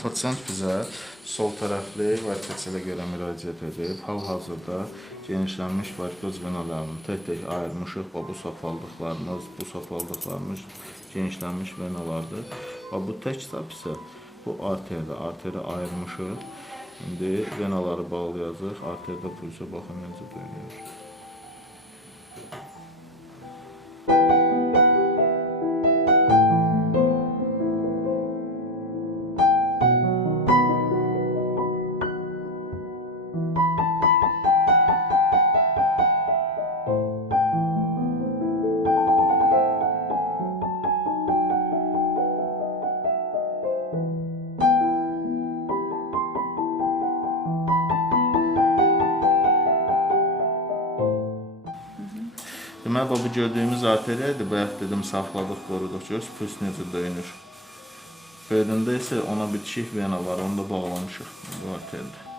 Pasient bizə sol tərəfli varikoçelə görə müraciət edib. Hal-hazırda genişlənmiş varikoz venalarını tək-tək ayırmışıq. Bu sapaldıqlarımız genişlənmiş venalardır. Bu tək sap isə bu arterdə. Arteri ayırmışıq. İndi venaları bağlayacaq. Arterdə pulsa baxın necə dönüyor. Deməli, bu gördüyümüz arteriyadır. Bayaq dedim, saxladıq, qoruduq. Görürsünüz, puls necə döyünür. Böyründə isə ona bitişik vena var, onu da bağlamışıq bu arteriyada.